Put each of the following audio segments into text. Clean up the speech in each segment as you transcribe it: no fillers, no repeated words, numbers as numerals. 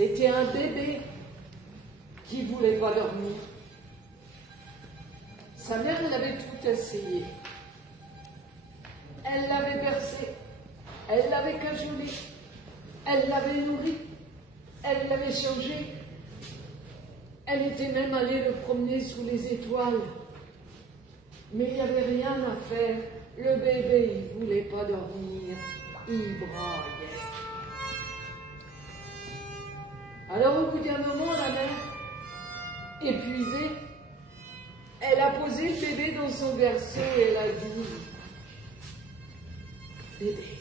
C'était un bébé qui ne voulait pas dormir. Sa mère, elle avait tout essayé. Elle l'avait bercé, elle l'avait cajolé, elle l'avait nourri, elle l'avait changé. Elle était même allée le promener sous les étoiles. Mais il n'y avait rien à faire. Le bébé, il ne voulait pas dormir. Il braillait. Alors au bout d'un moment, la mère, épuisée, elle a posé le bébé dans son berceau et elle a dit « Bébé,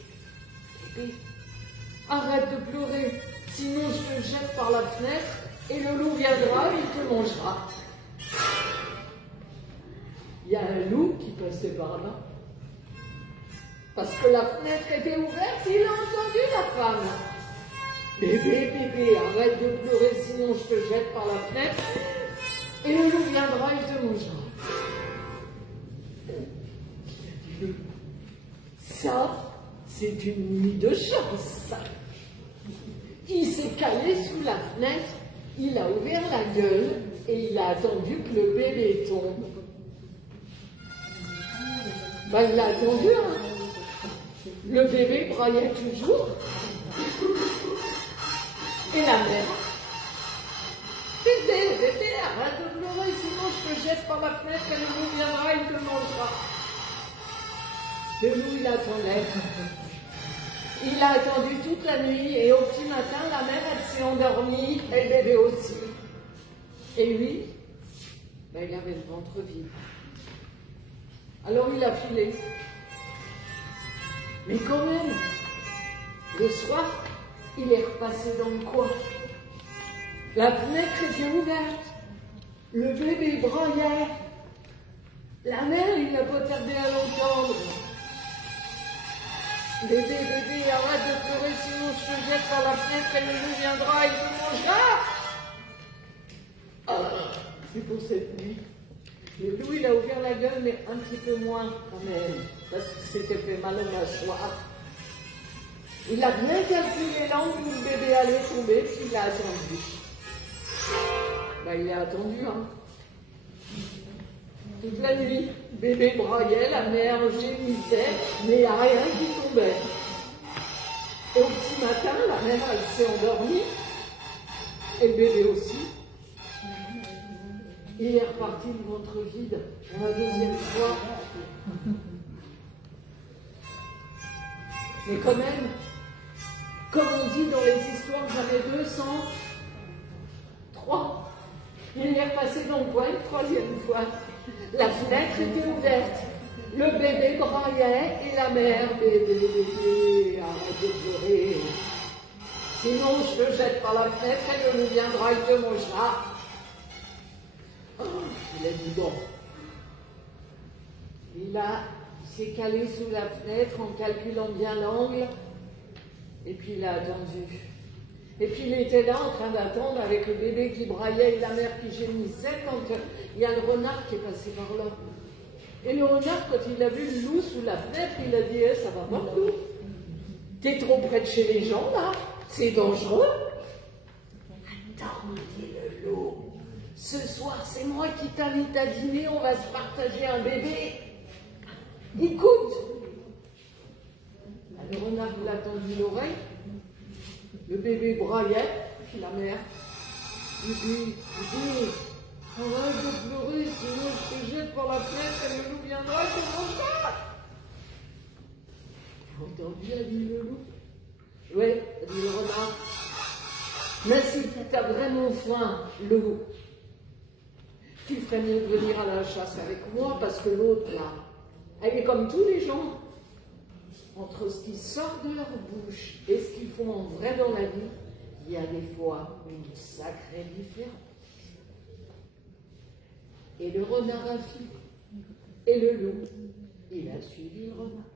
bébé, arrête de pleurer, sinon je te jette par la fenêtre et le loup viendra et il te mangera. » Il y a un loup qui passait par là. Parce que la fenêtre était ouverte, il a entendu la femme. « Bébé, bébé, arrête de pleurer, sinon je te jette par la fenêtre et le loup viendra et te mangera. » Ça, c'est une nuit de chance. Il s'est calé sous la fenêtre, il a ouvert la gueule et il a attendu que le bébé tombe. Ben, il a attendu, hein. Le bébé braillait toujours. Et la mère, bébé, bébé, arrête de pleurer, sinon je te jette par la fenêtre et le loup viendra, il te mangera. Le loup, il attendait. Il a attendu toute la nuit et au petit matin, la mère, elle s'est endormie et le bébé aussi. Et lui, ben, il avait le ventre vide. Alors il a filé. Mais quand même, le soir, il est repassé dans le coin. La fenêtre était ouverte. Le bébé braillait. La mère, il n'a pas tardé à l'entendre. Bébé, bébé, arrête de pleurer, sinon je te jette par la fenêtre et le loup viendra et te mangera. Ah, c'est pour cette nuit. Le loup, il a ouvert la gueule, mais un petit peu moins quand même, parce qu'il s'était fait mal au mâchoire. Il a bien calculé l'angle où le bébé allait tomber, puis il a attendu. Ben, il a attendu, hein. Toute la nuit, le bébé braillait, la mère gémissait, mais il n'y a rien qui tombait. Et au petit matin, la mère, elle s'est endormie, et le bébé aussi. Il est reparti le ventre vide pour la deuxième fois. Mais quand même, comme on dit dans les histoires, j'avais 203. Il est repassé dans le coin une troisième fois. La fenêtre était ouverte. Le bébé braillait et la mère, bébé, bébé, arrête de pleurer. Sinon, je te jette par la fenêtre et le loup viendra, il te mangera. Oh, il a dit bon. Il s'est calé sous la fenêtre en calculant bien l'angle. Et puis il a attendu. Et puis il était là en train d'attendre avec le bébé qui braillait et la mère qui gémissait quand il y a le renard qui est passé par là. Et le renard, quand il a vu le loup sous la fenêtre, il a dit ça va pas le loup. T'es trop près de chez les gens là, c'est dangereux. Attends, dit le loup. Ce soir, c'est moi qui t'invite à dîner, on va se partager un bébé. Écoute. Le renard l'a tendu l'oreille. Le bébé braillait, puis la mère. Bébé, bébé, arrête de pleurer, sinon je te jette par la fenêtre et le loup viendra et te mangera. T'as entendu, a dit le loup. Oui, a dit le renard. Mais si t'as vraiment faim, loup, tu ferais mieux de venir à la chasse avec moi parce que l'autre là, elle est comme tous les gens. Entre ce qui sort de leur bouche et ce qu'ils font en vrai dans la vie, il y a des fois une sacrée différence. Et le renard a fui. Et le loup, il a suivi le renard.